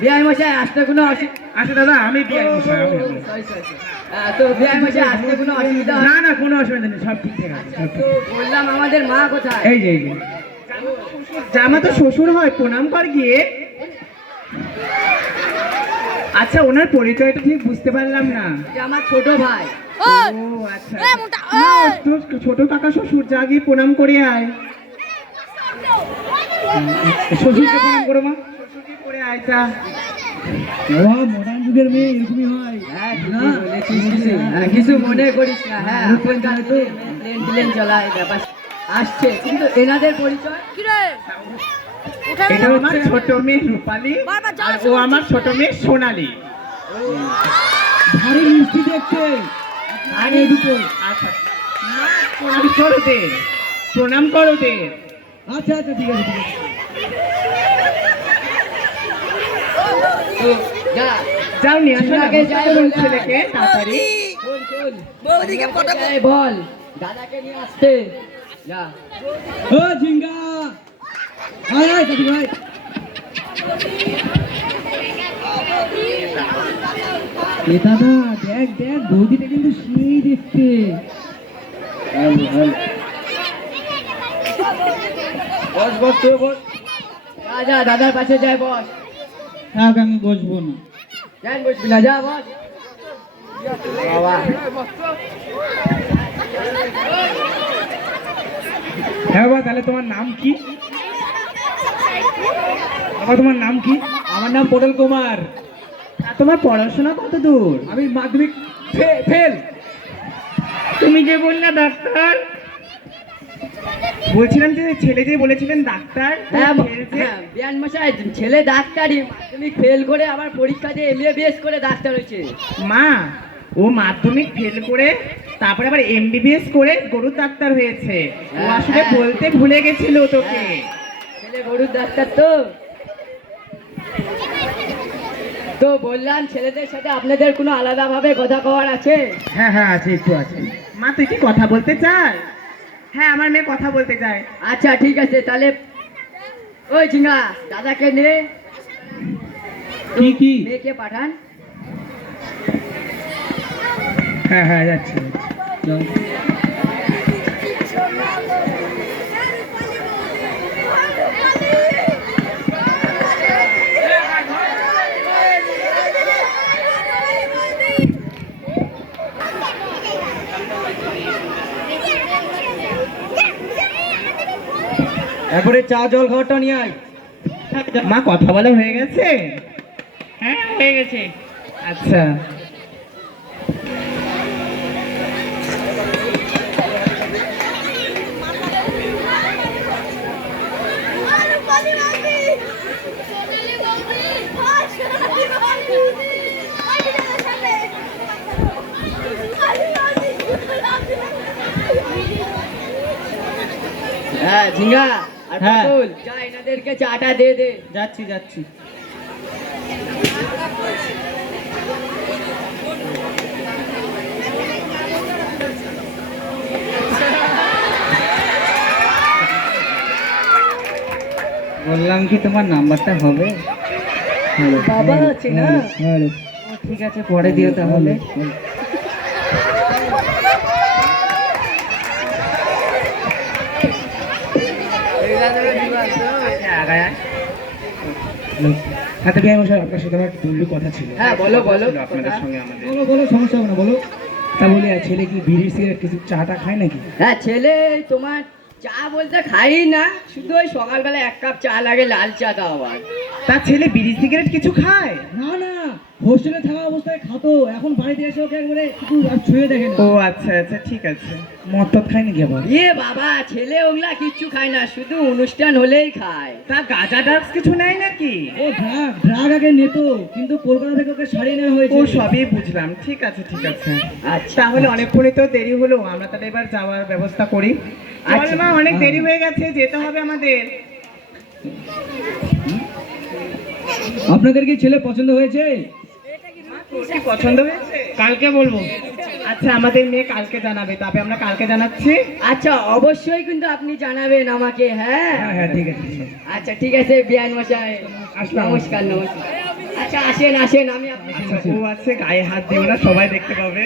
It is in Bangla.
বিআই মশাই আসতে কোনো আচ্ছা দাদা, আমি বিআই মশাই। তো বিআই মশাই আসতে কোনো অসুবিধা? না না, কোনো অসুবিধা নেই, সব ঠিকঠাক আছে, সব ঠিক। বললাম আমাদের মা কোথায়? এই যে এই যে জামা তো শ্বশুর হয়, প্রণাম কর গিয়ে। আচ্ছা, ওনার পরিচয়টা ঠিক বুঝতে পারলাম না। আমার ছোট ভাই। ও আচ্ছা, ছোট কাকা শ্বশুর, যা গিয়ে প্রণাম করে আয়। শ্বশুরকে প্রণাম করো মা, শ্বশুরকে করে আয়। যা, মডার্ন যুগের মেয়ে এরকমই হয়। কিছু মনে করিস না। হ্যাঁ, এখন তো প্লেন চলায় ব্যাপার আসছে, কিন্তু এনাদের পরিচয় কি রে? এটা আমার ছোট মেয়ে রূপালী, আর ও আমার ছোট মেয়ে সোনালী। ভারী মিষ্টি দেখতে। আরে দুটো। আচ্ছা, প্রণাম করো দে, প্রণাম করো দে। আচ্ছা আচ্ছা, ঠিক আছে ঠিক আছে। যাও নিয়ে আসো ছেলেকে তাড়াতাড়ি। বল দাদাকে নিয়ে আসতে। যা। ও ঝিঙ্গা, আয় আয় দাদু ভাই। এ দাদা, দেখ দেখ, বৌদিটা কিন্তু সেই দেখতে। বস বস, তুই বস। যা দাদার পাশে যায় বস। থাক, আমি বসবো না। যাই বসবি না, যা বস। বাবা, হ্যাঁ বাবা, তাহলে তোমার নাম কি? বাবা, তোমার নাম কি? আমার নাম পটল কুমার। তোমার পড়াশোনা কত দূর? আমি মাধ্যমিক ফেল। তুমি যে বললে ডাক্তার, বলছিলাম যে ছেলে যে বলেছিলেন ডাক্তার। হ্যাঁ বিয়ান মশাই, ছেলে ডাক্তারই, মাধ্যমিক ফেল করে আবার পরীক্ষা দিয়ে MBBS করে ডাক্তার হয়েছে। মা, ও মাধ্যমিক ফেল করে তারপরে আবার MBBS করে গরুর ডাক্তার হয়েছে। ও আসলে বলতে ভুলে গেছিল তোকে। ছেলে গরুর ডাক্তার তো বললাম, ছেলেদের সাথে আপনাদের কোনো আলাদা ভাবে কথা কওয়ার আছে? হ্যাঁ হ্যাঁ, আছে, একটু আছে। মা, তুই কি কথা বলতে চাস? হ্যাঁ, আমার মেয়ে কথা বলতে চায়। আচ্ছা ঠিক আছে, তাহলে ওই ঝিঙ্গা, দাদাকে নিয়ে কি মেয়েকে পাঠান। হ্যাঁ হ্যাঁ, যাচ্ছি। এরপরে চা জল খাবারটা নিয়ে আয়। মা, কথা বলা হয়ে গেছে? হ্যাঁ, হয়ে গেছে। আচ্ছা, হ্যাঁ ঝিঙ্গা আর হ্যাঁ। পটল, যা এনাদেরকে চাটা দে দে। যাচ্ছি যাচ্ছি। বললাম কি, তোমার নাম্বারটা হবে? বাবা আছে না? ঠিক আছে, পরে দিও তাহলে। হ্যাঁ, তো আপনার সাথে আমার দুটো কথা ছিল। হ্যাঁ বলো বলো। আপনাদের সঙ্গে আমাদের বলো, সমস্যা হবে না, বলো। তা বলি, ছেলে কি বিড়ি সিগারেট কিছু চাটা খায় নাকি? হ্যাঁ, ছেলে তোমার চা বলতে খাই না, শুধু ওই সকালবেলা 1 কাপ চা লাগে, লাল চা দাও। আবার তার ছেলে বিড়ি সিগারেট কিছু খায় না না, হোস্টেলে থাকা অবস্থায় খাতো, এখন বাড়িতে এসে ওকে একবারে শুধু আর ছুঁয়ে দেখে না। ও আচ্ছা আচ্ছা, ঠিক আছে। মদ খায় নাকি আবার? বাবা, ছেলে ওগুলা কিচ্ছু খায় না, শুধু অনুষ্ঠান হলেই খায়। তা গাঁজা ড্রাগস কিছু নেয় নাকি? ও ড্রাগ আগে নিত, কিন্তু কলকাতা থেকে ওকে সারিয়ে নেওয়া হয়েছে। ও সবই বুঝলাম, ঠিক আছে ঠিক আছে। আচ্ছা, তাহলে অনেকক্ষণই তো দেরি হলো, আমরা তাহলে এবার যাওয়ার ব্যবস্থা করি। চল মা, অনেক দেরি হয়ে গেছে, যেতে হবে আমাদের। আপনাদের কি ছেলে পছন্দ হয়েছে? পছন্দ হয়েছে? কালকে বলবো। আচ্ছা আমাদের মেয়ে কালকে জানাবে, তবে আমরা কালকে জানাচ্ছি। আচ্ছা অবশ্যই কিন্তু আপনি জানাবেন আমাকে, হ্যাঁ হ্যাঁ হ্যাঁ ঠিক আছে। আচ্ছা ঠিক আছে বিআইন মশাই, আসলাম। নমস্কার নমস্কার। আচ্ছা আসেন আসেন, আমি আপনাকে আচ্ছা, ও আছে গায়ে হাত দিও না, সবাই দেখতে পাবে।